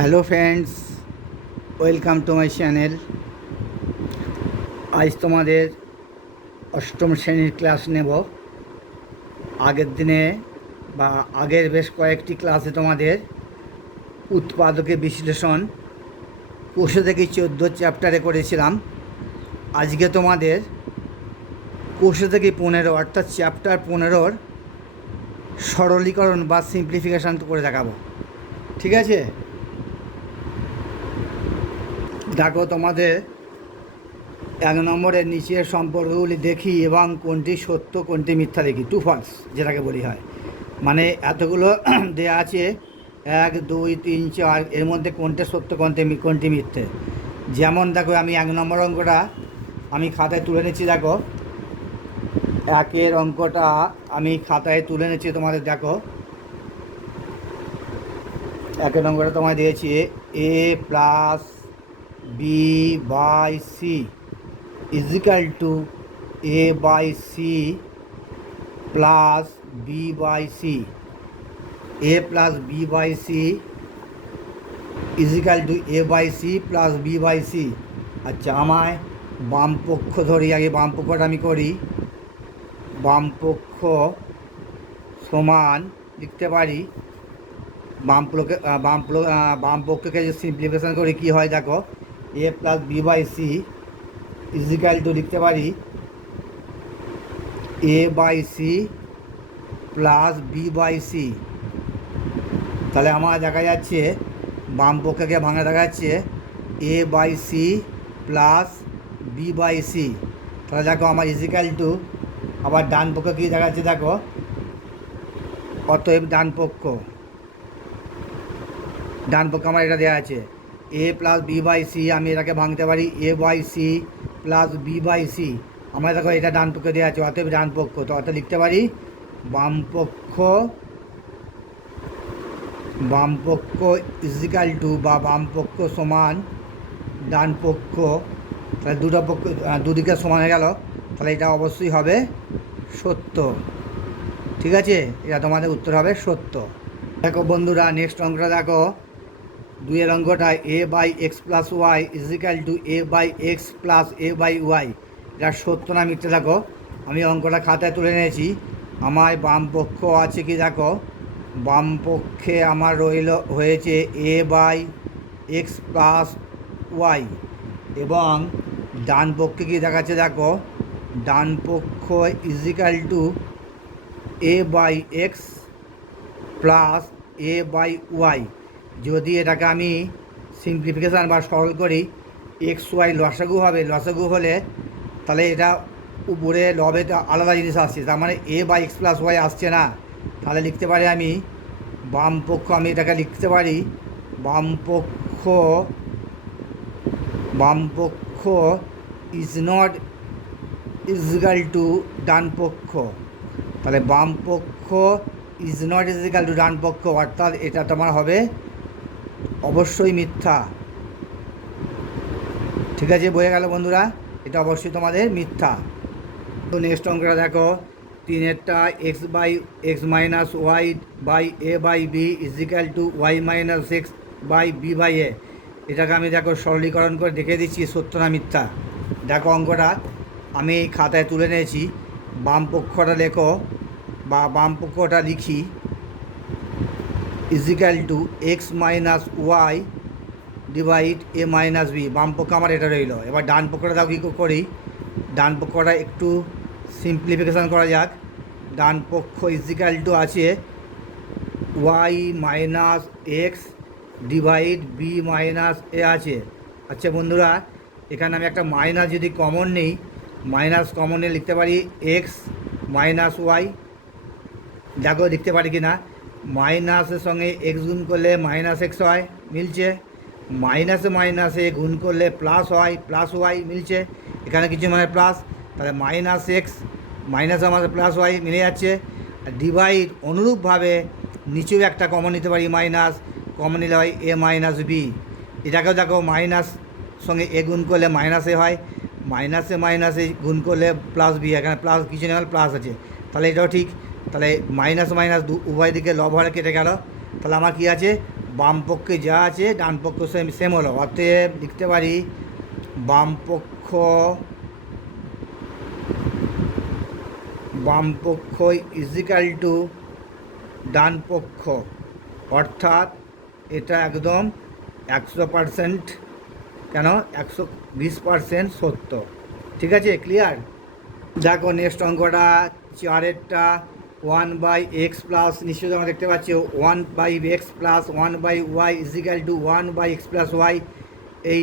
Hello friends, welcome to my channel. আজ তোমাদের অষ্টম শ্রেণীর ক্লাস নেব। আগের দিনে বা আগের বেশ কয়েকটি ক্লাসে তোমাদের উৎপাদকে বিশ্লেষণ কোষে থেকে 14 চ্যাপ্টারে করেছিলাম। আজকে তোমাদের কোষে থেকে 15 অর্থাৎ চ্যাপ্টার 15-র সরলীকরণ বা সিম্পলিফিকেশান করে দেখাবো। ঠিক আছে, দেখো তোমাদের 1 নম্বরের নিচের সম্পর্কগুলি দেখি এবং কোনটি সত্য কোনটি মিথ্যা দেখি, টু ফলস যেটাকে বলি হয়। মানে এতগুলো দেয়া আছে 1 2 3 4, এর মধ্যে কোনটা সত্য কোনটি মিথ্যে। যেমন দেখো, আমি 1 নম্বর অঙ্কটা আমি খাতায় তুলে নিচ্ছি। দেখো, 1-এর অঙ্কটা আমি খাতায় তুলে নিচ্ছি। তোমাদের দেখো, 1-এর অঙ্কটা তোমায় দিয়েছি a plus B by C is equal to a by C plus B by C. a plus B by C is equal to a by C plus B by C. আচ্ছা, আমায় বাম পক্ষ ধরি, আগে বাম পক্ষটা আমি করি। বাম পক্ষ সমান লিখতে পারি, বাম পক্ষকে যে সিম্পলিফিকেশান করি কী হয় দেখো, a plus B by C is equal to লিখতে পারি a by C plus B by C. তাহলে আমার দেখা যাচ্ছে বাম পক্ষকে ভাঙা দেখা যাচ্ছে a by C plus B by C. তাহলে দেখো আমার ইজিক্যাল টু, আবার ডান পক্ষ কী দেখা যাচ্ছে দেখো, অতএব ডান পক্ষ আমার এটা দেওয়া আছে a plus B by C. আমি এটাকে ভাঙতে পারি a by C plus B by C. আমার দেখো এটা ডান পক্ষে দেওয়া আছে, অতএব ডান পক্ষ। তো অর্থাৎ লিখতে পারি বাম পক্ষ ইজিক্যাল টু, বা বাম পক্ষ সমান ডান পক্ষ। তাহলে দুটো পক্ষ দুদিকে সমান হয়ে গেল, তাহলে এটা অবশ্যই হবে সত্য। ঠিক আছে, এটা তোমাদের উত্তর হবে সত্য। দেখো বন্ধুরা, নেক্সট অঙ্কটা দেখো, 2-এর অঙ্কটা a by X plus Y is equal to a by X plus a by Y. এটা সত্য না মিথ্যে দেখো, আমি অঙ্কটা খাতায় তুলে নিয়েছি। আমার বাম পক্ষ আছে কি দেখো, বাম পক্ষে আমার হয়েছে a by X plus Y, এবং ডান পক্ষে কি দেখাচ্ছে দেখো, ডান পক্ষ is equal to a by X plus a by Y. যদি এটাকে আমি সিম্পলিফিকেশান বা সরল করি, এক্স ওয়াই লসাগু হবে। লসাগু হলে তাহলে এটা উপরে লবে আলাদা জিনিস আসছে, তার মানে a by X plus Y আসছে না। তাহলে লিখতে পারি আমি বাম পক্ষ, আমি এটাকে লিখতে পারি বাম পক্ষ ইজ নট ইজিক্যাল টু ডান পক্ষ। তাহলে বাম পক্ষ ইজ নট ইজিক্যাল টু ডান পক্ষ, অর্থাৎ এটা তোমার হবে অবশ্যই মিথ্যা। ঠিক আছে, বোঝা গেল বন্ধুরা, এটা অবশ্যই তোমাদের মিথ্যা। তো নেক্সট অঙ্কটা দেখো, 3-এরটা x by x minus y by a by b is equal to y minus x by b by a. এটাকে আমি দেখো সরলীকরণ করে দেখে দিচ্ছি সত্য না মিথ্যা। দেখো অঙ্কটা আমি খাতায় তুলে নিয়েছি। বাম পক্ষটা লেখো বা বাম পক্ষটা লিখি is equal to x minus y divide a minus b. বাম পক্ষ আমার এটা রইল। এবার ডান পক্ষটা দাও কী করি, ডান পক্ষটা একটু সিম্পলিফিকেশান করা যাক। ডান পক্ষ ইজিক্যাল টু আছে y minus x divide b minus a আছে। আচ্ছা বন্ধুরা, এখানে আমি একটা মাইনাস যদি কমন নিই, মাইনাস কমন নিয়ে লিখতে পারি এক্স মাইনাস ওয়াই। দেখো লিখতে পারি কি না, মাইনাসের সঙ্গে এক্স গুণ করলে মাইনাস এক্স হয়, মিলছে। মাইনাসে গুণ করলে প্লাস হয়, প্লাস ওয়াই মিলছে। এখানে কিছু মানে প্লাস, তাহলে মাইনাস এক্স মাইনাস আমাদের প্লাস ওয়াই মিলে যাচ্ছে। আর ডিভাইড অনুরূপভাবে নিচেও একটা কমন নিতে পারি, মাইনাস কমন নিলে হয় এ মাইনাস বি। এটাকেও দেখো মাইনাস সঙ্গে এ গুণ করলে মাইনাসে হয়, মাইনাসে গুণ করলে প্লাস বি। এখানে প্লাস কিছু নেই, প্লাস আছে, তাহলে এটাও ঠিক। তাহলে মাইনাস উভয় দিকে লব হরে কেটে গেল। তাহলে আমার কী আছে, বাম পক্ষে যা আছে ডান পক্ষ সেম সেম হলো, অতএব লিখতে পারি বাম পক্ষ ইজিক্যাল টু ডান পক্ষ, অর্থাৎ এটা একদম 100%, কেন 120% সত্য। ঠিক আছে, ক্লিয়ার? দেখো নেক্সট অঙ্কটা 4-এরটা 1/x প্লাস, নিশ্চয়ই তোমরা দেখতে পাচ্ছ 1/x plus 1/y is equal to 1/x plus Y. এই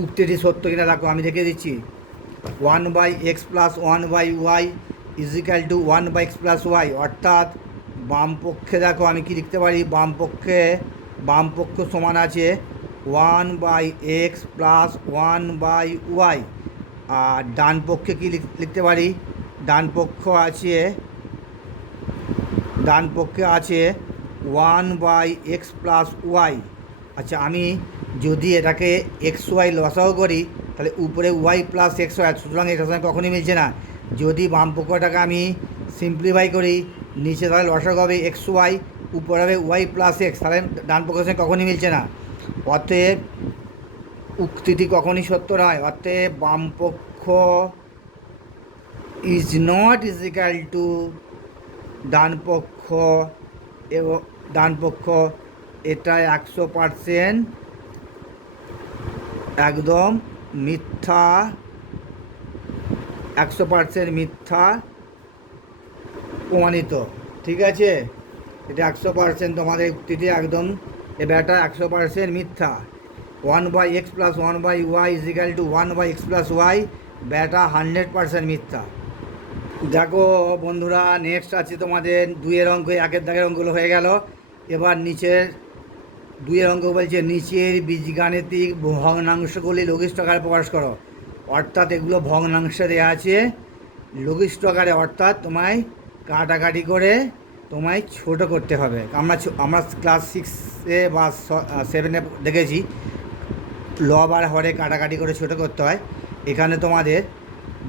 উক্তিটি সত্য কিনা দেখো, আমি দেখে দিচ্ছি। 1/x plus 1/y is equal to 1/x plus Y, অর্থাৎ বাম পক্ষে দেখো আমি কি লিখতে পারি, বাম পক্ষ সমান আছে 1/x প্লাস 1/y। আর ডান পক্ষে কি লিখতে পারি, ডান পক্ষে আছে 1/x প্লাস ওয়াই। আচ্ছা, আমি যদি এটাকে XY লসাও করি তাহলে উপরে y প্লাস এক্স হয়, সুতরাং এটার সঙ্গে কখনই মিলছে না। যদি বাম পক্ষটাকে আমি সিম্পলিফাই করি, নিচে তাহলে লসাগু হবে XY, উপরে হবে y প্লাস এক্স, তাহলে ডান পক্ষের সঙ্গে কখনই মিলছে না। অতএব উক্তিটি কখনই সত্য নয়। অতএব বাম পক্ষ ইজ নট ইজিক্যাল টু ডান পক্ষ, এবং ডান পক্ষ এটা 100% একদম মিথ্যা, 100% মিথ্যা প্রমাণিত। ঠিক আছে, এটা 100% তোমাদের উক্তিটি একদম, এবারটা 100% মিথ্যা। 1/x plus 1/y is equal to 1/x plus Y, ব্যাটা 100% মিথ্যা। দেখো বন্ধুরা, নেক্সট আছে তোমাদের 2-এর অঙ্ক, 1-এর দাগের অঙ্কগুলো হয়ে গেল। এবার নিচের 2-এর অঙ্ক বলছে নিচের বীজগাণিতিক ভগ্নাংশগুলি লঘিষ্ঠ আকারে প্রকাশ করো। অর্থাৎ এগুলো ভগ্নাংশে দেওয়া আছে লঘিষ্ঠ আকারে, অর্থাৎ তোমায় কাটাকাটি করে তোমায় ছোট করতে হবে। আমরা ক্লাস 6-এ বা 7-এ দেখেছি লব আর হরে কাটাকাটি করে ছোট করতে হয়। এখানে তোমাদের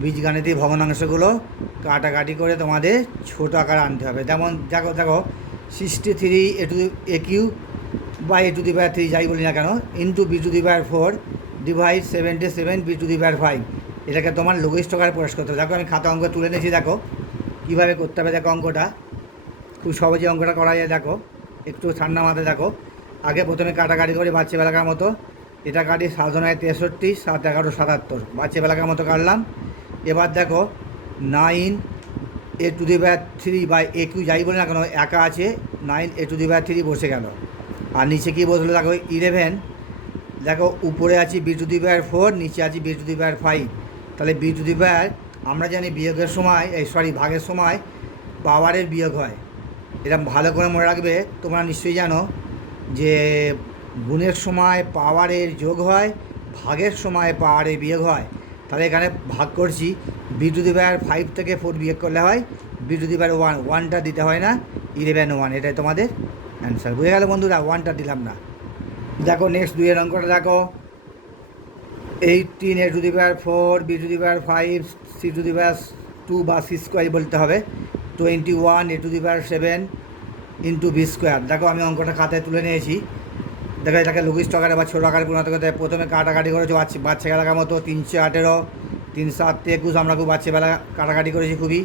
বীজগাণিতিক ভগ্নাংশগুলো কাটাকাটি করে তোমাদের ছোট আকার আনতে হবে। যেমন দেখো 63 a কিউব বা a⁻3 যাই বলি না কেন ইন্টু b⁴ ডিভাইড 77 b⁵। এটাকে তোমার লঘিষ্ঠ আকারে প্রকাশ করতে হবে। দেখো আমি খাতা অঙ্ক তুলে নিয়েছি, দেখো কীভাবে করতে হবে। দেখো অঙ্কটা খুব সহজে অঙ্কটা করা যায়। দেখো একটু ঠান্ডা মাথায় দেখো। আগে প্রথমে কাটাকাটি করে বাচ্চা বেলাকার মতো, এটা কাটি 7 9 63, 7 11 77, বাচ্চা বেলাকার মতো কাটলাম। এবার দেখো 9a⁻3 বা a কিউ যাই বলে না কেন একা আছে, 9a⁻3 বসে গেল। আর নিচে কী বসলো দেখো 11, দেখো উপরে আছি b⁴, নিচে আছি b⁵। তাহলে আমরা জানি বিয়োগের সময় ভাগের সময় পাওয়ারের বিয়োগ হয়। এটা ভালো করে মনে রাখবে। তোমরা নিশ্চয়ই জানো যে গুণের সময় পাওয়ারের যোগ হয়, ভাগের সময় পাওয়ারের বিয়োগ হয়। তাহলে এখানে ভাগ করছি b⁵ থেকে 4 বিয়োগ করলে হয় b⁵1, 1টা দিতে হয় না, 11 1, এটাই তোমাদের অ্যান্সার। বুঝে গেল বন্ধুরা, 1টা দিলাম না। দেখো নেক্সট 2-এর অঙ্কটা দেখো 18 a⁴, b⁵, c⁵2 বা c² বলতে হবে, 21 a⁻7 ইন্টু b²। দেখো আমি অঙ্কটা খাতায় তুলে নিয়েছি। দেখো এটাকে লঘিষ্ঠ আকারে বা ছোটো আকারে পরিণত করতে হয়। প্রথমে কাটাকাটি করেছো বাচ্চা বেলাকার মতো, 3 × 18, 3 × 7 = 21, আমরা খুব বাচ্চা বেলা কাটাকাটি করেছি খুবই।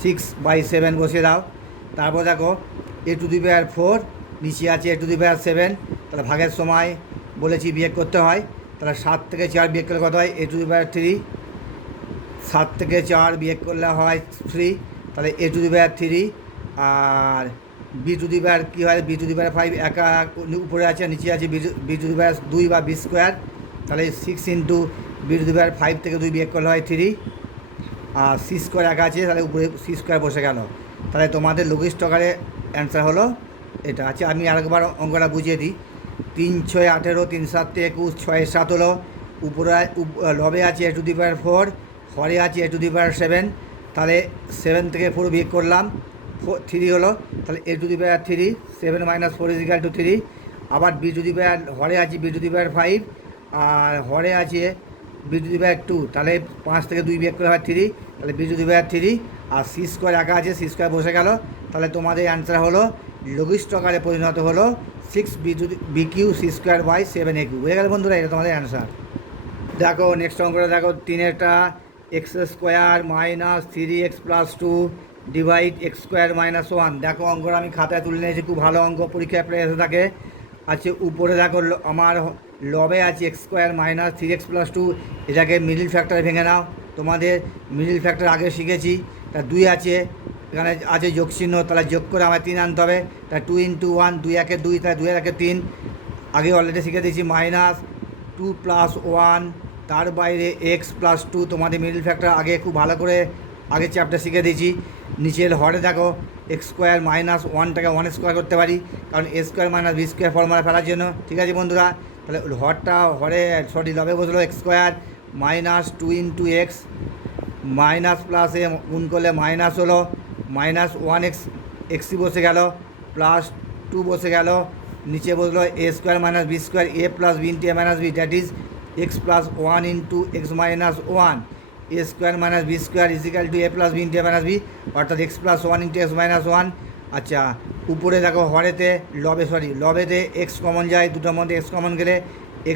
6/7 বসিয়ে দাও। তারপর দেখো a⁴, নিচে আছে a⁻7, তাহলে ভাগের সময় বলেছি বিয়োগ করতে হয়। তাহলে 7 থেকে 4 বিয়োগ করলে কত হয় a⁻3, 7 থেকে 4 বিয়োগ করলে হয় 3, তাহলে a⁻3। আর b⁵ কী হয় b⁵5 একা উপরে আছে, নিচে আছে b⁵2 বা b², তাহলে 6 ইন্টু b⁵5 থেকে 2 বিয়োগ করলে হয় 3। আর c² একা আছে, তাহলে উপরে c² বসে গেল। তাহলে তোমাদের লঘিষ্ঠ আকারে অ্যান্সার হলো এটা। আছে আমি আরেকবার অঙ্কটা বুঝিয়ে দিই। 3 6 18, 3 7 21, 6 7 হলো। উপরে লবে আছে a⁴, হরে আছে a⁻7, তাহলে 7 থেকে 4 বিয়োগ করলাম 3 হলো, তাহলে a⁻3, 7 - 4 = 3। আবার হরে আছে b⁵5 আর হরে আছে b⁵2, তাহলে 5 থেকে 2 বিয়োগ করে হয় 3, তাহলে b⁵3। আর c² একা আছে, c² বসে গেল। তাহলে তোমাদের অ্যান্সার হলো লঘিষ্ঠ আকারে পরিণত হলো six B Q C square by 7 a Q. বুঝে গেল বন্ধুরা, এটা তোমাদের অ্যান্সার। দেখো নেক্সট অঙ্কটা দেখো, 3 x square minus 3x+2 divide x² - 1। দেখো অঙ্কটা আমি খাতায় তুলে নিয়েছি, খুব ভালো অঙ্ক, পরীক্ষায় প্রায় এসে থাকে। আচ্ছা উপরে দেখো আমার লবে আছে x² - 3x+2, এটাকে মিডিল ফ্যাক্টরে ভেঙে নাও। তোমাদের মিডিল ফ্যাক্টর আগে শিখেছি, তা 2 আছে, এখানে আছে যোগ চিহ্ন, তাহলে যোগ করে আমার 3 আনতে হবে। তা 2 × 1, 2 × 1 2, তাহলে 2 × 1 3, আগে অলরেডি শিখে দিয়েছি। -2 + 1, তার বাইরে x+2, তোমাদের মিডল ফ্যাক্টর আগে খুব ভালো করে আগের চ্যাপ্টার শিখে দিয়েছি। নিচের হরে দেখো x² - 1টাকে 1² করতে পারি, কারণ a² - b² ফর্মুলা ফেলার জন্য। ঠিক আছে বন্ধুরা, তাহলে লবে বসলো x² -2 × x, মাইনাস প্লাস এ গুণ করলে মাইনাস হলো, -1x এক্সি বসে গেল, +2 বসে গেল, নিচে বসলো a² - b², a + b × a - b, that is x + 1 × x - 1, a² - b² is equal to a + b × a - b, অর্থাৎ x + 1 × x - 1। আচ্ছা উপরে দেখো লবেতে x কমন যায়, দুটোর মধ্যে x কমন গেলে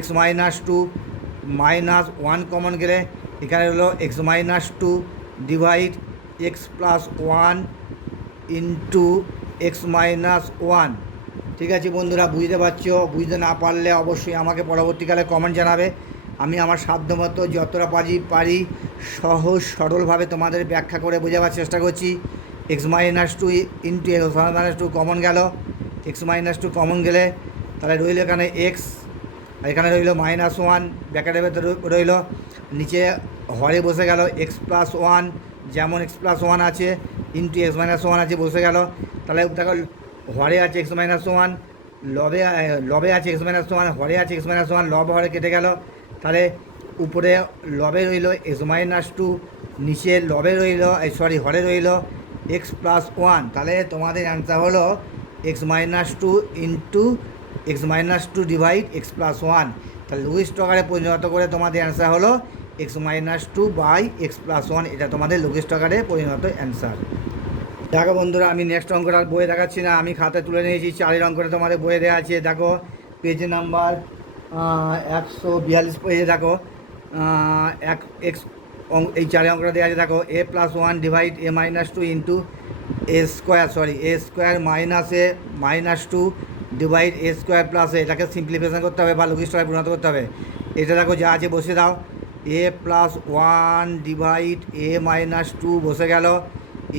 x - 2 -1 কমন গেলে এখানে হলো x - 2 ডিভাইড x + 1 × x - 1। ঠিক আছে বন্ধুরা, বুঝতে পারছো? বুঝতে না পারলে অবশ্যই আমাকে পরবর্তীকালে কমেন্ট জানাবে। আমি আমার সাধ্যমতো যতটা পারি সহজ সরলভাবে তোমাদের ব্যাখ্যা করে বোঝাবার চেষ্টা করছি। x - 2 × x - 2 কমন গেল, x - 2 কমন গেলে তাহলে রইল এখানে x, আর এখানে রইল -1, ব্র্যাকেটের ভেতরে রইল, নিচে হরে বসে গেল x + 1, যেমন x + 1 আছে ইন্টু x - 1 আছে বসে গেল। তাহলে দেখো হরে আছে x - 1, লবে আছে x - 1, হরে আছে x - 1, লব হরে কেটে গেল। তাহলে উপরে লবে রইল x - 2, নিচে লবে রইল হরে রইল x + 1। তাহলে তোমাদের অ্যান্সার হলো x - 2 × x - 2 ডিভাইড x + 1। তাহলে লঘিষ্ঠ আকারে পরিণত করে তোমাদের অ্যান্সার হলো x - 2 বাই x + 1, এটা তোমাদের লঘিষ্ঠ আকারে পরিণত অ্যান্সার। দেখো বন্ধুরা, আমি নেক্সট অঙ্কটা বইয়ে দেখাচ্ছি না, আমি খাতায় তুলে নিয়েছি। 4 অঙ্কটা তোমাদের বইয়ে দেওয়া আছে, দেখো পেজ নাম্বার 142 পেজে দেখো এই 4 অঙ্কটা দেওয়া আছে। দেখো a + 1 divide a - 2 into a² - 2 divide a² + a, এটাকে সিম্পলিফিকেশন করতে হবে বা লঘিষ্ঠটায় পরিণত করতে হবে। এটা দেখো যা আছে বসে দাও, a + 1 ডিভাইড a - 2 বসে গেল,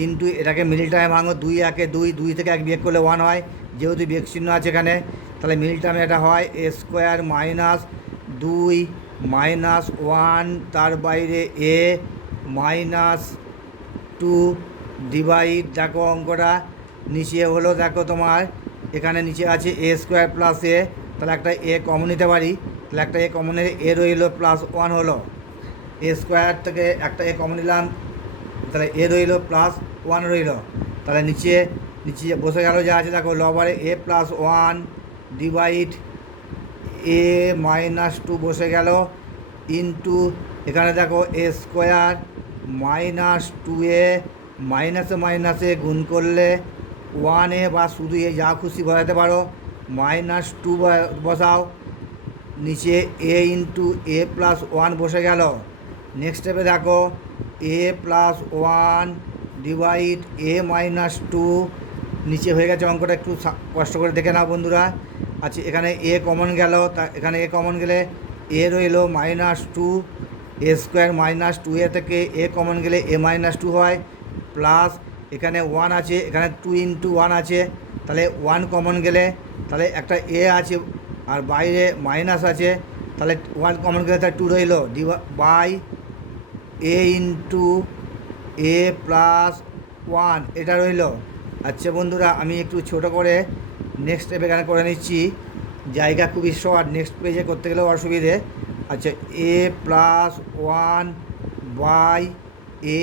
ইন্টু এটাকে মিডিল টাইমে ভাঙো, 2 × 1 2, 2 থেকে 1 বিয়োগ করলে 1 হয়, যেহেতু বিয়োগ চিহ্ন আছে এখানে, তাহলে মিডিল টাইমে এটা হয় a² - 2 -1, তার বাইরে a - 2 ডিভাইড, দেখো অঙ্কটা নিচে হলো, দেখো তোমার এখানে নিচে আছে a² + a, তাহলে একটা a কমন নিতে পারি, তাহলে একটা a কমন নিলে a রইল +1 হলো, a² থেকে একটা a কমন নিলাম, তাহলে এ রইল +1 রইল। তাহলে নিচে বসে গেল যা আছে, দেখো লবারে a + 1 ডিভাইড a - 2 বসে গেল, ইন্টু এখানে দেখো a² - 2a, মাইনাসে গুণ করলে 1a বা শুধু এ যা খুশি বসাতে পারো, -2 বসাও, নিচে a × a + 1 বসে গেল। নেক্সট স্টেপে দেখো a + 1 ডিভাইড a - 2, নিচে হয়ে গেছে অঙ্কটা, একটু কষ্ট করে দেখে নাও বন্ধুরা। আচ্ছা এখানে a কমন গেল, তা এখানে a কমন গেলে a রইল -2, a² - 2a থেকে a কমন গেলে a - 2 হয়, প্লাস এখানে 1 আছে, এখানে 2 × 1 আছে, তাহলে 1 কমন গেলে তাহলে একটা a আছে আর বাইরে মাইনাস আছে, তাহলে 1 কমন গেলে তাহলে 2 রইল বাই a × a + 1, এটা রইল। আচ্ছা বন্ধুরা, আমি একটু ছোট করে নেক্সট স্টেপ এখানে করে নিচ্ছি, জায়গা খুবই শর্ট, নেক্সট পেজে করতে গেলেও অসুবিধে। আচ্ছা a + 1 বাই a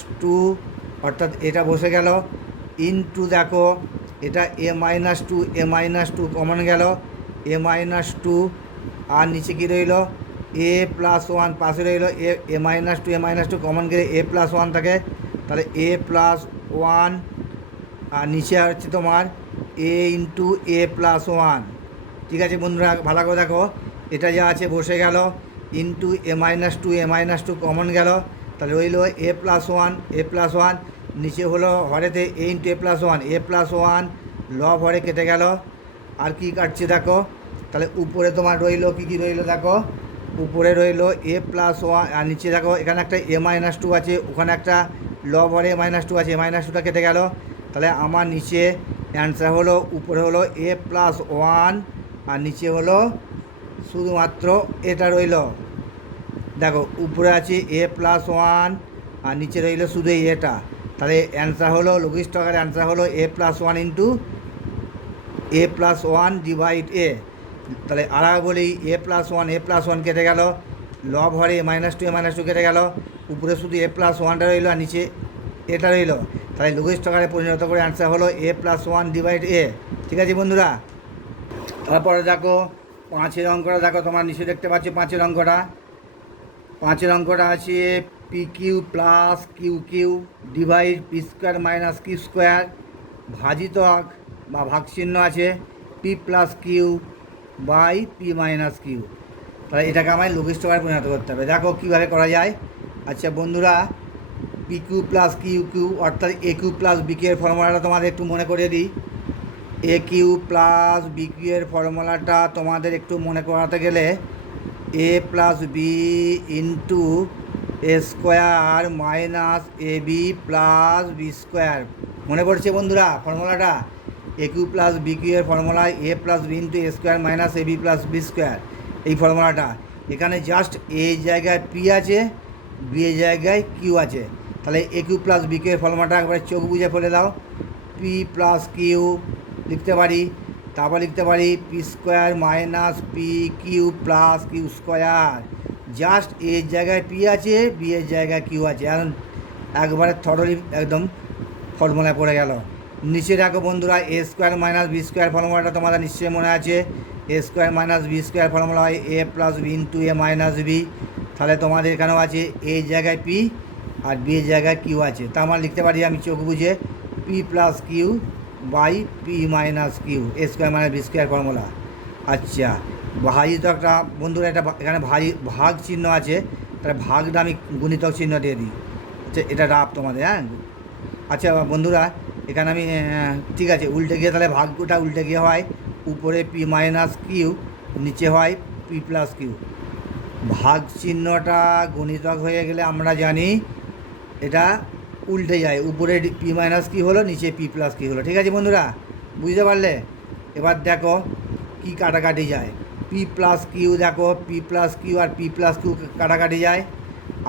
- 2, অর্থাৎ এটা বসে গেল, ইন্টু দেখো এটা a - 2, a - 2 কমন গেল, a - 2, আর নিচে কী রইল a + 1 পাশে রইল a - 2, a - 2 কমন গেলে a + 1 থাকে, তাহলে a + 1, আর নিচে হচ্ছে তোমার এ ইন্টু এ প্লাস ওয়ান। ঠিক আছে বন্ধুরা, ভালো করে দেখো, এটা যা আছে বসে গেল, into a minus two common গেল, তাহলে রইল এ প্লাস ওয়ান, নিচে হলো হরেতে এ ইন্টু এ প্লাস ওয়ান, লব হরে কেটে গেল। আর কি কাটছে দেখো, তাহলে উপরে তোমার রইল কী রইল দেখো, উপরে রইল এ প্লাস ওয়ান, আর নিচে দেখো এখানে একটা এ মাইনাস টু আছে, ওখানে একটা লব হরে এ মাইনাস টু আছে, এ মাইনাস টুটা কেটে গেল। তাহলে আমার নিচে অ্যান্সার হলো, উপরে হলো এ প্লাস ওয়ান, আর নিচে হলো শুধুমাত্র এটা রইল। দেখো উপরে আছে এ প্লাস ওয়ান, আর নিচে রইল শুধু এটা। তাহলে অ্যান্সার হলো, লঘিষ্ঠ আকারে অ্যান্সার হলো এ প্লাস ওয়ান ইন্টু এ প্লাস ওয়ান ডিভাইড এ। তাহলে আর বলি এ প্লাস ওয়ান কেটে গেল, লব হরে এ মাইনাস টু কেটে গেল, উপরে শুধু এ প্লাস ওয়ানটা রইল, আর নিচে এটা রইল। তাহলে লঘিষ্ঠ আকারে পরিণত করে অ্যান্সার হলো এ প্লাস ওয়ান ডিভাইড এ। ঠিক আছে বন্ধুরা, তারপরে দেখো 5-এর অঙ্কটা দেখো, তোমার নিচে দেখতে পাচ্ছ 5-এর অঙ্কটা আছে P Q plus Q Q divide P square minus Q square, ভাজিতক বা ভাগ চিহ্ন আছে P plus Q by P minus Q. তাহলে এটাকে আমায় লঘিষ্ঠ আকারে পরিণত করতে হবে। দেখো কীভাবে করা যায়। আচ্ছা বন্ধুরা, P Q plus Q Q অর্থাৎ A Q plus B Q এর ফর্মুলাটা তোমাদের একটু মনে করে দিই। A Q plus B Q এর ফর্মুলাটা তোমাদের একটু মনে করাতে গেলে A plus B into A square minus A B plus B square. মনে পড়ছে বন্ধুরা ফর্মুলাটা? A Q plus B Q এর formula A plus B into A square minus A B plus B square, এই ফর্মুলাটা। এখানে জাস্ট এ জায়গায় P আছে, বি এর জায়গায় কিউ আছে। তাহলে এ কিউ প্লাস বি কিউ এর ফর্মুলাটা একবারে চোখ বুঝে ফেলে দাও। পি প্লাস কিউ লিখতে পারি, তারপর লিখতে পারি P square minus P Q plus Q square. Just এর জায়গায় পি আছে, বি এর জায়গায় কিউ আছে, একবারে থরলি একদম ফর্মুলায় পড়ে গেল। নিচে দেখো বন্ধুরা a square minus B square ফর্মুলাটা তোমাদের নিশ্চয়ই মনে আছে। A square minus B square formula হয় a plus B into a minus b. তাহলে তোমাদের এখানেও আছে এ জায়গায় পি আর বি এর জায়গায় কিউ আছে। তা আমার লিখতে পারি আমি চোখ বুঝে P plus Q by P minus Q, A square minus B square formula. আচ্ছা ভাজিত একটা বন্ধুরা, এটা এখানে ভাগ চিহ্ন আছে, তাহলে ভাগটা আমি গুণিতক চিহ্ন দিয়ে দিই। আচ্ছা এটা রাফ তোমাদের, হ্যাঁ। আচ্ছা বন্ধুরা, এখানে আমি ঠিক আছে উল্টে গিয়ে, তাহলে ভাগটা উল্টে গিয়ে হয় উপরে পি মাইনাস কিউ, নিচে হয় পি প্লাস কিউ। ভাগ চিহ্নটা গুণিতক হয়ে গেলে আমরা জানি এটা উল্টে যায়, উপরে পি মাইনাস কি হলো, নিচে পি প্লাস কি হলো। ঠিক আছে বন্ধুরা, বুঝতে পারলে? এবার দেখো কি কাটাকাটি যায়। পি প্লাস কিউ, দেখো P plus Q R P plus Q কাটাকাটি যায়।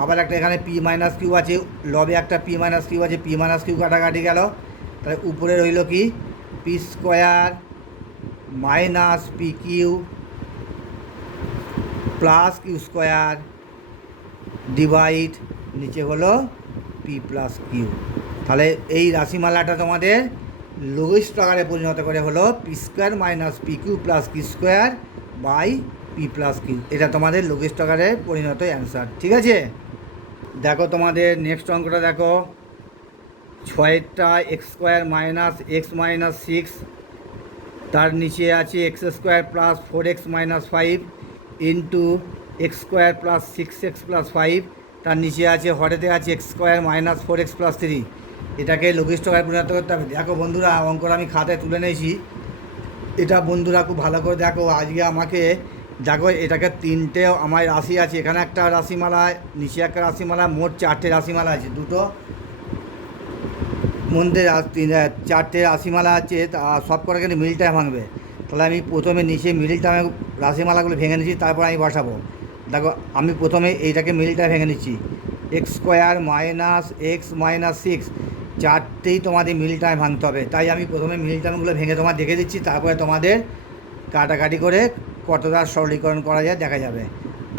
আবার একটা এখানে পি মাইনাস কিউ আছে, লবে একটা পি মাইনাস কিউ আছে, পি মাইনাস কিউ কাটাকাটি গেল। তাহলে উপরে রইল কি P square minus P Q plus Q square divide নিচে হলো পি প্লাস কিউ। তাহলে এই রাশিমালাটা তোমাদের লঘিষ্ঠ আকারে পরিণত করে হলো P square minus P Q plus Q square by P plus Q. এটা তোমাদের লঘিষ্ঠ আকারে পরিণত অ্যান্সার। ঠিক আছে, দেখো তোমাদের নেক্সট অঙ্কটা দেখো। 6টা x square minus x minus 6, তার নিচে আছে x square plus 4x minus 5 into x square plus 6x plus 5, তার নিচে আছে হরেতে আছে x square minus 4x plus 3। এটাকে লঘিষ্ঠ আকারে পরিণত করতে হবে। দেখো বন্ধুরা অঙ্কটা আমি খাতায় তুলে নিয়েছি, এটা বন্ধুরা খুব ভালো করে দেখো। আজকে আমাকে দেখো এটাকে 3টে আমার রাশি আছে, এখানে একটা রাশিমালা, নিচে একটা রাশিমালা, মোট 4টে রাশিমালা আছে। দুটো মধ্যে 4টে রাশিমালা আছে, তা সব কটা কিন্তু মিল টাইম ভাঙবে। তাহলে আমি প্রথমে নিচে মিল টাইমে রাশিমালাগুলো ভেঙে নিচ্ছি, তারপর আমি বসাবো। দেখো আমি প্রথমে এইটাকে মিলটা ভেঙে নিচ্ছি, x square minus x minus 6, 4টেই তোমাদের মিল টাইম ভাঙতে হবে। তাই আমি প্রথমে মিল টাইমগুলো ভেঙে তোমার দেখে দিচ্ছি, তারপরে তোমাদের কাটাকাটি করে কতটা সরলীকরণ করা যায় দেখা যাবে।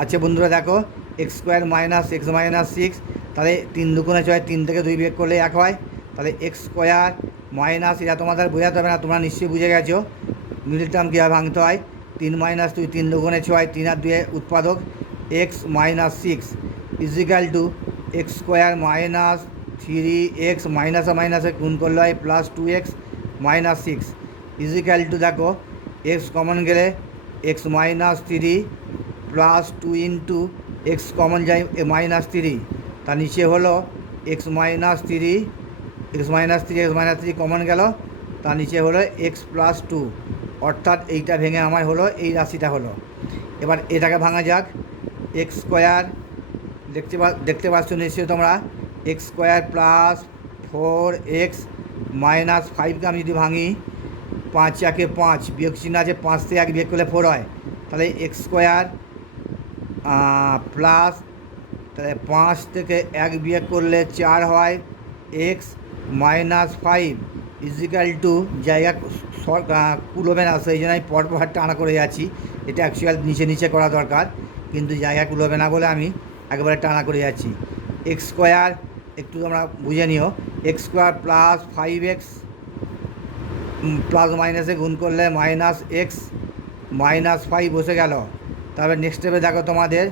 আচ্ছা বন্ধুরা দেখো X square minus x minus 6, তাহলে 3 দুগুণে 6, 3 থেকে 2 বিয়োগ করলে 1 হয়। তাহলে এক্স স্কোয়ার মাইনাস, এটা তোমাদের বোঝাতে হবে না, তোমরা নিশ্চয়ই বুঝে গেছো মিডল টার্ম কীভাবে ভাঙতে হয়। 3 মাইনাস 2, 3 দুগুণে 6, 3 আর 2 উৎপাদক X minus 6 is equal to X square minus 3x মাইনাসে মাইনাসে গুণ করলে হয় plus 2x minus 6 is equal to দেখো এক্স কমন গেলে X minus three plus two into X common যায় মাইনাস থ্রি, তার নিচে হলো X minus three, x minus three common গেল, তার নিচে হলো এক্স প্লাস টু, অর্থাৎ এইটা ভেঙে আমার হলো এই রাশিটা হলো। এবার এটাকে ভাঙা যাক। এক্স স্কোয়ার দেখতে পাচ্ছ নিশ্চয়ই তোমরা, x square plus four x minus ফাইভকে আমি যদি ভাঙি, 5 একে 5 বিয়োগ চিহ্ন আছে, 5 থেকে 1 বিয়োগ করলে 4 হয়, তাহলে এক্স স্কোয়ার প্লাস, তাহলে 5 থেকে 1 বিয়োগ করলে 4 হয়, X minus five is equal to, জায়গা কুলোবে না সেই জন্য আমি পরপর টানা করে যাচ্ছি, এটা অ্যাকচুয়াল নিচে করা দরকার, কিন্তু জায়গা কুলোবে না বলে আমি একেবারে টানা করে যাচ্ছি। এক্স স্কোয়ার একটু তোমরা বুঝে নিও, x square plus five X plus মাইনাসে গুণ করলে মাইনাস এক্স মাইনাস ফাইভ বসে গেল। তারপরে নেক্সট স্টেপে দেখো তোমাদের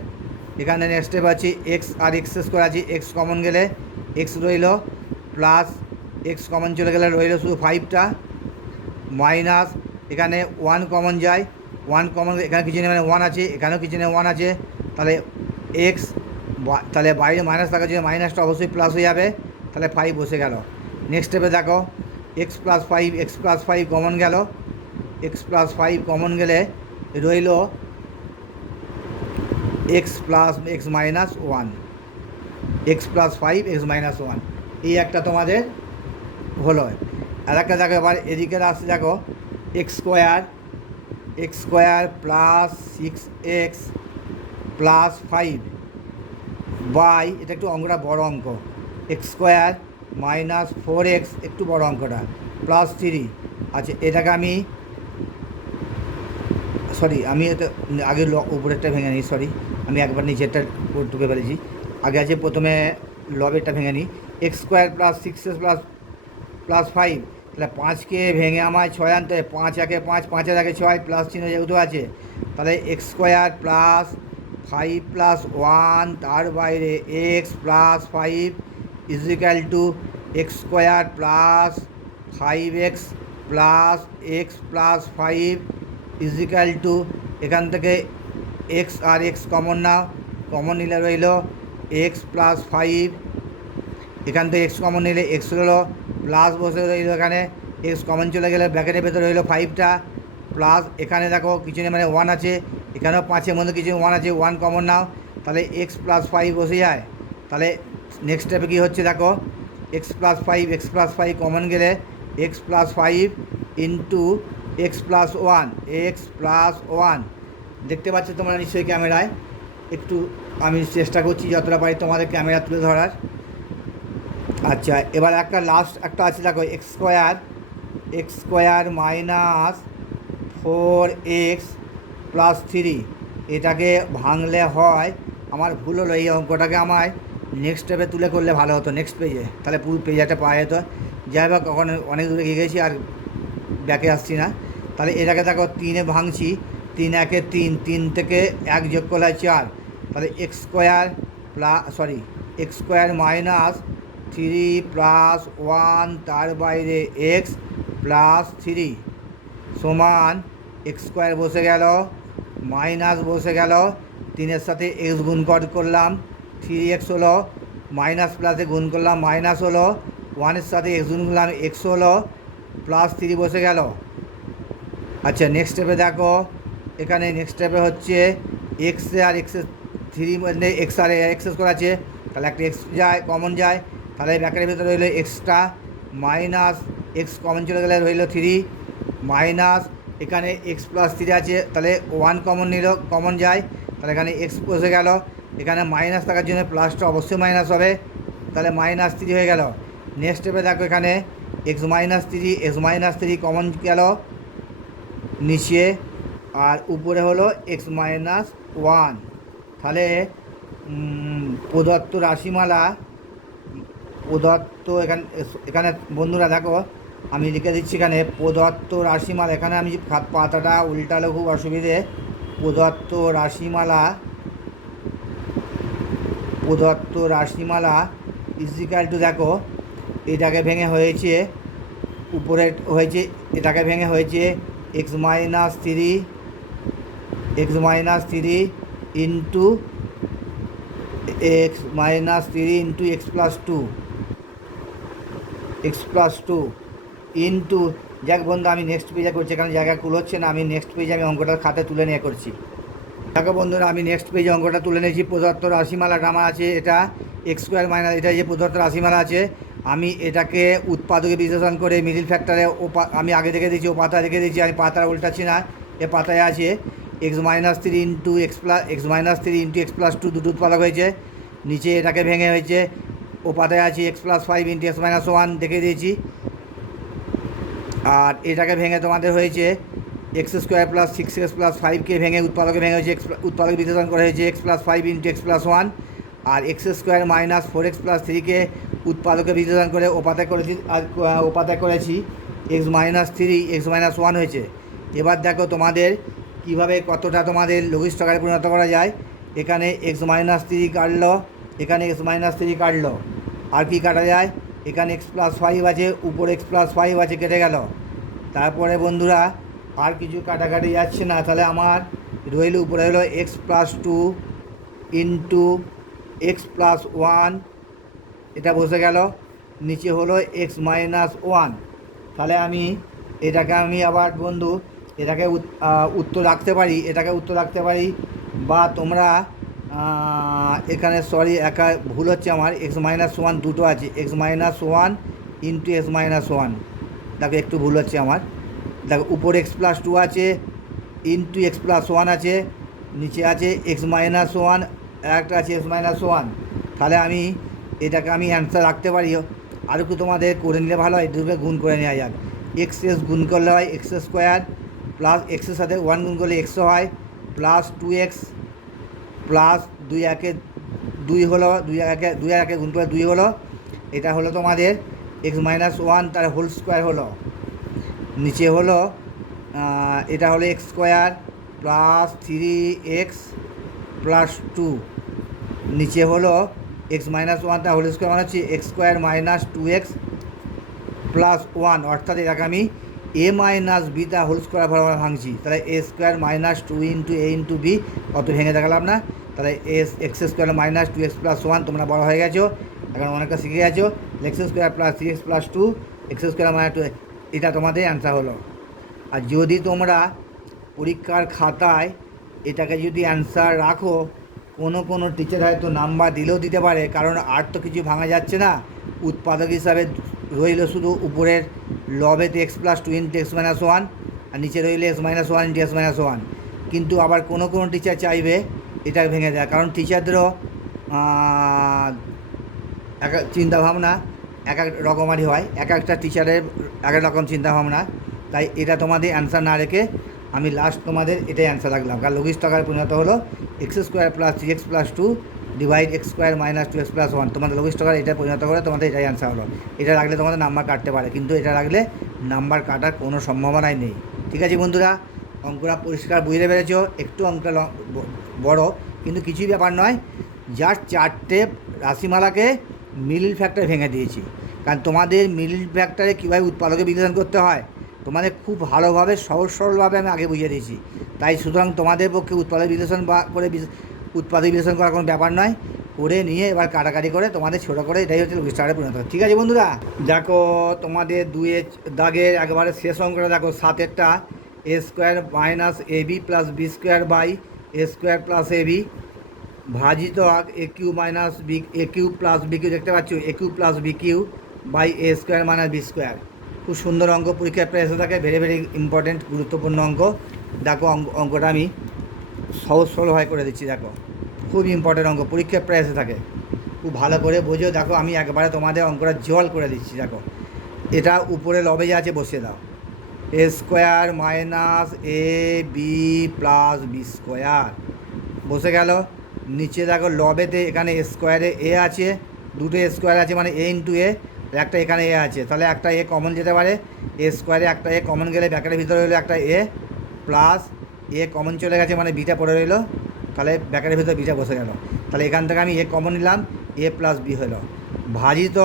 এখানে নেক্সট স্টেপ আছে এক্স আর এক্স স্কোয়ার আছে, এক্স কমন গেলে এক্স রইল প্লাস এক্স কমন চলে গেলে রইল শুধু ফাইভটা মাইনাস, এখানে ওয়ান কমন যায়, ওয়ান কমন এখানে কিছু নেই মানে ওয়ান আছে, এখানেও কিছু নেই ওয়ান আছে, তাহলে এক্স, তাহলে বাইরে মাইনাস থাকার জন্য মাইনাসটা অবশ্যই প্লাস হয়ে যাবে, তাহলে ফাইভ বসে গেল। নেক্সট স্টেপে দেখো এক্স প্লাস ফাইভ কমন গেল, এক্স প্লাস ফাইভ কমন গেলে রইল X plus x minus one, x plus five x minus one, এই একটা তোমাদের হলো। আর একটা দেখো এবার এদিকে আসছে দেখো X square plus six x plus five by, এটা একটু অঙ্কটা বড় অঙ্ক, X square minus four X একটু বড় অঙ্কটা প্লাস থ্রি। আচ্ছা এটাকে আমি এটা আগে উপরেরটা ভেঙে নিই, আমি একবার নিচেরটা টুকে ফেলেছি, আগে আছে প্রথমে লবেরটা ভেঙে নিই। X square plus six x plus five, তাহলে 5কে ভেঙে আমায় 6 আনতে হয়, 5 একে 5 5 একে 6 প্লাস চিহ্ন যেহেতু আছে, তাহলে X square plus five plus one তার বাইরে X plus five is equal to X square plus five X plus five is equal to, এখান থেকে এক্স আর এক্স কমন নাও, কমন নিলে রইল এক্স প্লাস ফাইভ, এখান থেকে এক্স কমন নিলে এক্স হলো প্লাস বসে রইল, এখানে এক্স কমন চলে গেলে ব্র্যাকেটের ভেতরে রইল ফাইভটা প্লাস, এখানে দেখো কিছু নেই মানে ওয়ান আছে, এখানেও 5-এর মধ্যে কিছু ওয়ান আছে, ওয়ান কমন নাও, তাহলে এক্স প্লাস ফাইভ বসে যায়। তাহলে নেক্সট স্টেপে কী হচ্ছে দেখো এক্স প্লাস ফাইভ কমন গেলে x plus five into x plus one, দেখতে পাচ্ছ তোমরা নিশ্চয়ই ক্যামেরায়, একটু আমি চেষ্টা করছি যতটা পারি তোমাদের ক্যামেরা তুলে ধরার। আচ্ছা এবার একটা লাস্ট একটা আছে দেখো X square minus four x plus three, এটাকে ভাঙলে হয়, আমার ভুল হলো এই অঙ্কটাকে আমার নেক্সট স্টেপে তুলে করলে ভালো হতো, নেক্সট পেজে, তাহলে পুরো পেজটা পাওয়া যেত। যাই হোক ওখানে অনেক দূরে এগিয়ে গেছি আর ব্যাকে আসছি না। তাহলে এটাকে দেখো 3-এ ভাঙছি, 3 একে 3, 3 থেকে 1 যোগ করলে 4, তাহলে X square minus three plus one তার বাইরে এক্স প্লাস থ্রি সমান এক্স স্কোয়ার বসে গেল মাইনাস বসে গেল, 3-এর সাথে এক্স গুণ করলাম, 3x হলো, মাইনাস প্লাসে গুণ করলাম মাইনাস হলো, 1-এর সাথে এক্স গুণ করলাম এক্স হলো প্লাস 3 বসে গেল। আচ্ছা নেক্সট স্টেপে দেখো এখানে নেক্সট স্টেপে হচ্ছে এক্স আর এক্সের থ্রি মধ্যে এক্স আর এক্স স্কোয়ার আছে, তাহলে একটা এক্স যায় কমন যায়, তাহলে ব্র্যাকেটের ভিতরে রইল এক্সটা মাইনাস এক্স কমন চলে গেলে রইল থ্রি মাইনাস, এখানে এক্স প্লাস থ্রি আছে, তাহলে ওয়ান কমন নিল কমন যায়, তাহলে এখানে এক্স বসে গেল, এখানে মাইনাস থাকার জন্য প্লাসটা অবশ্যই মাইনাস হবে, তাহলে মাইনাস থ্রি হয়ে গেল। নেক্সট স্টেপে দেখো এখানে এক্স মাইনাস থ্রি কমন গেল নিচে, আর উপরে হলো এক্স মাইনাস ওয়ান, তাহলে প্রদত্ত রাশিমালা এখানে বন্ধুরা দেখো আমি লিখে দিচ্ছি, এখানে প্রদত্ত রাশিমালা, এখানে আমি পাতাটা উল্টালে খুব অসুবিধে, প্রদত্ত রাশিমালা ইজিক্যাল টু দেখো এটাকে ভেঙে হয়েছে উপরে হয়েছে, এটাকে ভেঙে হয়েছে X minus three into x plus two into, যাক বন্ধু আমি নেক্সট পেজে করছি, কারণ জায়গা হচ্ছে না, আমি নেক্সট পেজে আমি অঙ্কটার খাতে তুলে নিয়ে করছি। দেখো বন্ধুরা, আমি নেক্সট পেজে অঙ্কটা তুলে নিয়েছি। প্রদত্ত রাশিমালাটা আমার আছে, এটা এক্স স্কোয়ার মাইনাস, এটা যে প্রদত্ত রাশিমালা আছে, আমি এটাকে উৎপাদকে বিশ্লেষণ করে মিডিল ফ্যাক্টরে আমি আগে রেখে দিয়েছি, ও পাতা রেখে দিয়েছি, আমি পাতা উল্টাচ্ছি না, এ পাতায় আছে X minus three into x plus two, দুটো উৎপাদক হয়েছে। নিচে এটাকে ভেঙে হয়েছে, ও পাতায় আছে x plus five into x minus one দেখে দিয়েছি। আর এটাকে ভেঙে তোমাদের হয়েছে x square plus six x plus ফাইভকে ভেঙে উৎপাদকে ভেঙে হয়েছে উৎপাদক বিশ্লেষণ করা হয়েছে x plus five into x plus one. আর x square minus four x plus থ্রিকে উৎপাদকে বিশ্লেষণ করে ওপাতায় করেছি, আর ওপাতায় করেছি x minus three x minus one হয়েছে। এবার দেখো তোমাদের কীভাবে কতটা তোমাদের লঘিষ্ঠ আকারে পরিণত করা যায়। এখানে এক্স মাইনাস থ্রি কাটলো, এখানে এক্স মাইনাস থ্রি কাটলো, আর কি কাটা যায়, এখানে এক্স প্লাস ফাইভ আছে, উপরে এক্স প্লাস ফাইভ আছে, কেটে গেল। তারপরে বন্ধুরা আর কিছু কাটাকাটি যাচ্ছে না, তাহলে আমার রইল উপরে হলো X plus two into x plus one, এটা বসে গেল। নিচে হলো এক্স মাইনাস ওয়ান। তাহলে আমি এটাকে আবার বন্ধু এটাকে উত্তর রাখতে পারি, এটাকে উত্তর রাখতে পারি। বা তোমরা এখানে সরি একা ভুল হচ্ছে আমার, এক্স মাইনাস ওয়ান দুটো আছে, X minus one into x minus one, দেখো একটু ভুল হচ্ছে আমার। দেখো উপরে এক্স প্লাস টু আছে ইন্টু এক্স প্লাস ওয়ান আছে, নিচে আছে এক্স মাইনাস ওয়ান, একটা আছে এক্স মাইনাস ওয়ান। তাহলে এটাকে অ্যান্সার রাখতে পারি। আর একটু তোমাদের করে নিলে ভালো হয়, দুটোকে গুণ করে নেওয়া যাক। এক্স গুণ করলে হয় এক্স স্কোয়ার, প্লাস এক্সের সাথে ওয়ান গুণ করলে এক্স হয়, প্লাস টু এক্স, প্লাস দুই একে দুই হলো, দুই আর একে গুণ করে দুই হলো। এটা হলো তোমাদের এক্স মাইনাস ওয়ান, তার হোল স্কোয়ার হলো। নিচে হলো এটা হলো X square plus three X plus two, নিচে হলো এক্স মাইনাস ওয়ানটা হোল স্কোয়ার, মানে হচ্ছে X square minus two X plus one, অর্থাৎ এটাকে আমি এ মাইনাস বিটা হোল স্কোয়ার ভাবে ভাঙছি। তাহলে A square minus two into A into B, অত ভেঙে দেখালাম না। তাহলে X square minus two X plus one, তোমরা বড় হয়ে গেছো, এখন অনেকটা শিখে গেছো। X square plus three X plus two, X square minus two, এটা তোমাদের অ্যান্সার হলো। আর যদি তোমরা পরীক্ষার খাতায় এটাকে যদি অ্যান্সার রাখো, কোনো টিচার হয়তো নাম্বার দিলেও দিতে পারে, কারণ আর তো কিছু ভাঙা যাচ্ছে না। উৎপাদক হিসাবে রইল শুধু উপরের লবেতে x plus two into x minus one, আর নিচে রইল x minus one into x minus one. কিন্তু আবার কোনো টিচার চাইবে এটা ভেঙে দেয়, কারণ টিচারদেরও এক চিন্তাভাবনা এক এক রকমারই হয়, এক একটা টিচারের এক এক রকম চিন্তাভাবনা। তাই এটা তোমাদের অ্যান্সার না রেখে আমি লাস্ট তোমাদের এটাই অ্যান্সার রাখলাম। কারণ লঘিষ্ঠ আকারে পরিণত হলো X square plus three X plus two divide X square minus two X plus one, তোমাদের লঘিষ্ঠ আকারে এটা পরিণত করে তোমাদের এটাই অ্যান্সার হলো। এটা রাখলে তোমাদের নাম্বার কাটতে পারে, কিন্তু এটা রাখলে নাম্বার কাটার কোনো সম্ভাবনাই নেই। ঠিক আছে বন্ধুরা, অঙ্কটা পরিষ্কার বুঝতে পেরেছ। একটু অঙ্কটা বড়, কিন্তু কিছুই ব্যাপার নয়। জাস্ট চারটে রাশিমালাকে মিডল ফ্যাক্টরে ভেঙে দিয়েছি, কারণ তোমাদের মিডল ফ্যাক্টরে কীভাবে উৎপাদকে বিশ্লেষণ করতে হয় তোমাদের খুব ভালোভাবে সহজ সরলভাবে আমি আগে বুঝিয়ে দিয়েছি। তাই সুতরাং তোমাদের পক্ষে উৎপাদক বিশ্লেষণ উৎপাদক বিশ্লেষণ করার কোনো ব্যাপার নয়। করে নিয়ে এবার কাটাকাটি করে তোমাদের ছোটো করে এটাই হচ্ছে লঘিষ্ঠ আকারে পরিণত। ঠিক আছে বন্ধুরা, দেখো তোমাদের দুয়ের দাগের একবারে শেষ অঙ্কটা দেখো, সাতেরটা a square minus A B plus B square by a square plus a b ভাজিত a cube minus b a Q plus B cube, দেখতে পাচ্ছ a Q plus B cube by a square minus B square. খুব সুন্দর অঙ্ক, পরীক্ষায় প্রায় এসে থাকে, ভেরি ভেরি ইম্পর্টেন্ট গুরুত্বপূর্ণ অঙ্ক। দেখো অঙ্কটা আমি সহজ সরলভাবে করে দিচ্ছি। দেখো খুব ইম্পর্টেন্ট অঙ্ক, পরীক্ষায় প্রায় এসে থাকে, খুব ভালো করে বোঝো। দেখো আমি একবারে তোমাদের অঙ্কটা জল করে দিচ্ছি। দেখো এটা উপরে লবে যা আছে বসিয়ে দাও, এ square minus A B plus B square বসে গেল। নিচে দেখো লবেতে এখানে স্কোয়ারে এ আছে, দুটো স্কোয়ার আছে, মানে এ ইন্টু এ, একটা এখানে এ আছে, তাহলে একটা এ কমন যেতে পারে। এ স্কোয়ারে একটা এ কমন গেলে ব্যাকেটের ভিতরে রইলো একটা এ, প্লাস এ কমন চলে গেছে মানে বিটা পড়ে রইলো, তাহলে ব্যাকেটের ভিতরে বিটা বসে গেল। তাহলে এখান থেকে আমি এ কমন নিলাম, এ প্লাস বি হলো, ভাজিত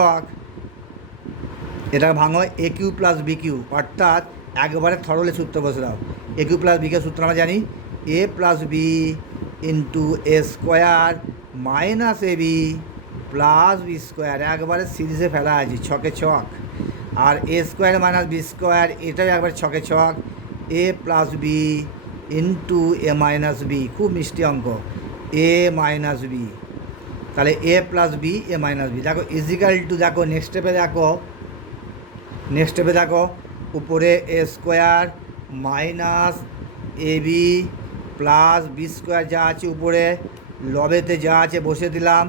এটা ভাঙো এ কিউ প্লাস বি কিউ, অর্থাৎ একবারে থরলে সূত্র বসে দাও। এ কিউ প্লাস বি কিউ সূত্র আমরা জানি এ plus B into A square minus A B plus B square, একবারে সিরিজে ফেলা আছে ছকে ছক। আর এ স্কোয়ার মাইনাস বি স্কোয়ার এটাও একবার ছকে ছক, এ plus B into a minus B, খুব মিষ্টি অঙ্ক, এ মাইনাস বি। তাহলে এ plus B A minus B, দেখো ইজিক্যাল টু, দেখো নেক্সট স্টেপে দেখো উপরে এ square minus A B plus B square যা আছে উপরে, লবেতে যা আছে বসে দিলাম,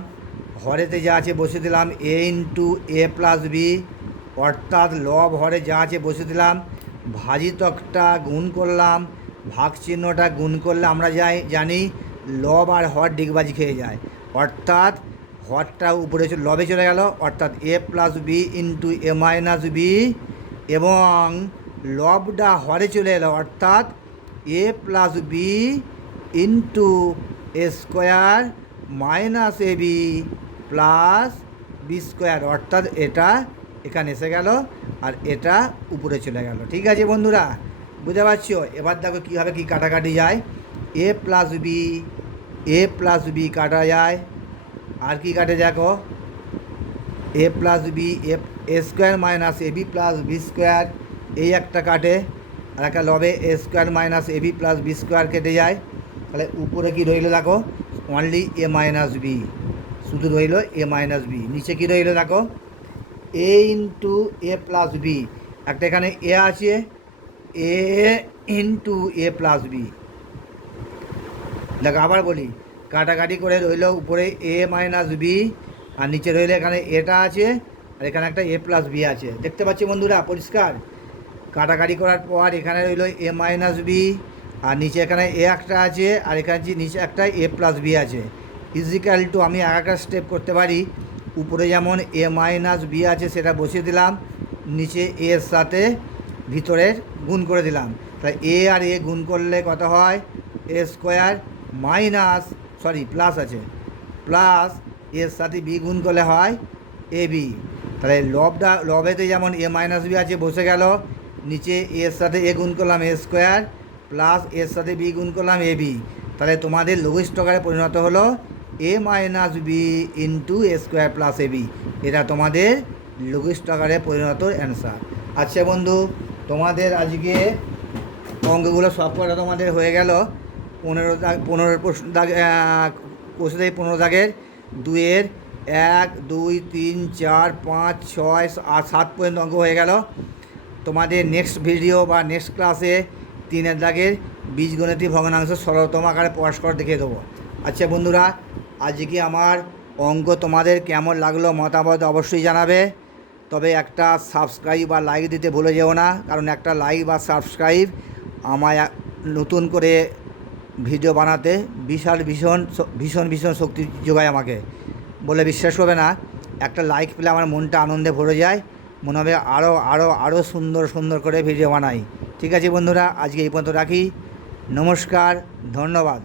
হরেতে যা আছে বসে দিলাম এ ইন্টু এ প্লাস বি, অর্থাৎ লব হরে যা আছে বসে দিলাম, ভাজিতকটা গুণ করলাম, ভাগ চিহ্নটা গুণ করলে আমরা জানি লব আর হর ডিগবাজি খেয়ে যায়, অর্থাৎ হরটা উপরে লবে চলে গেল, অর্থাৎ এ plus B into a minus B, এবং লবটা হরে চলে এলো, অর্থাৎ এ plus B into A square minus A B plus B square, অর্থাৎ এটা এখানে এসে গেল আর এটা উপরে চলে গেল। ঠিক আছে বন্ধুরা, বুঝতে পারছো? এবার দেখো কীভাবে কী কাটাকাটি যায়। এ প্লাস বি কাটা যায়, আর কি কাটে দেখো, এ plus B A square minus A B plus B square, এই একটা কাটে, আর একটা লবে এ square minus A B plus B square কেটে যায়। তাহলে উপরে কি রইল দেখো, অনলি এ মাইনাস বি, শুধু রইল এ মাইনাস বি। নিচে কি রইল দেখো, এ ইন্টু এ প্লাস বি, একটা এখানে এ আছে, এ ইন্টু এ প্লাস বি। দেখো আবার বলি, কাটাকাটি করে রইল উপরে এ মাইনাস বি, আর নিচে রইলে এখানে এটা আছে, আর এখানে একটা এ প্লাস বি আছে। দেখতে পাচ্ছি বন্ধুরা পরিষ্কার? কাটাকাটি করার পর এখানে রইল এ মাইনাস বি, আর নিচে এখানে এ একটা আছে, আর এখানে নিচে একটা এ প্লাস বি আছে। ইজিক্যাল টু, আমি একটা স্টেপ করতে পারি, উপরে যেমন এ মাইনাস বি আছে সেটা বসিয়ে দিলাম, নিচে এর সাথে ভিতরের গুণ করে দিলাম। তাই এ আর এ গুণ করলে কত হয়, এ স্কোয়ার মাইনাস প্লাস আছে, প্লাস এর সাথে বি গুণ করলে হয় এ বি। তাহলে লবেতে যেমন এ মাইনাস বি আছে বসে গেল, নিচে এর সাথে এ গুণ করলাম এ স্কোয়ার, প্লাস এর সাথে বি গুণ করলাম এ বি। তাহলে তোমাদের লঘিষ্ঠকারে পরিণত হলো এ minus B into A square plus a B, এটা তোমাদের লঘিষ্ঠকারে পরিণত অ্যান্সার। আচ্ছা বন্ধু, তোমাদের আজকে অঙ্কগুলো সব কটা তোমাদের হয়ে গেল। 15 প্রশ্ন দাগ, কোশ্চেন 15 দাগের 2-এর 1, 2, 3, 4, 5, 6 আর 7 পর্যন্ত অঙ্ক হয়ে গেল। তোমাদের নেক্সট ভিডিও বা নেক্সট ক্লাসে 3-এর দাগের বীজগণিত ভগ্নাংশ সরলতম আকারে প্রকাশ করে দেখিয়ে দেবো। আচ্ছা বন্ধুরা, আজকে আমার অঙ্ক তোমাদের কেমন লাগলো মতামত অবশ্যই জানাবে। তবে একটা সাবস্ক্রাইব বা লাইক দিতে ভুলে যেও না, কারণ একটা লাইক বা সাবস্ক্রাইব আমায় নতুন করে ভিডিও বানাতে ভীষণ শক্তি যোগায় আমাকে, বলে বিশ্বাস করবে না। একটা লাইক পেলে আমার মনটা আনন্দে ভরে যায়, মনে হবে আরও সুন্দর করে ভিডিও বানাই। ঠিক আছে বন্ধুরা, আজকে এই পর্যন্ত রাখি। নমস্কার, ধন্যবাদ।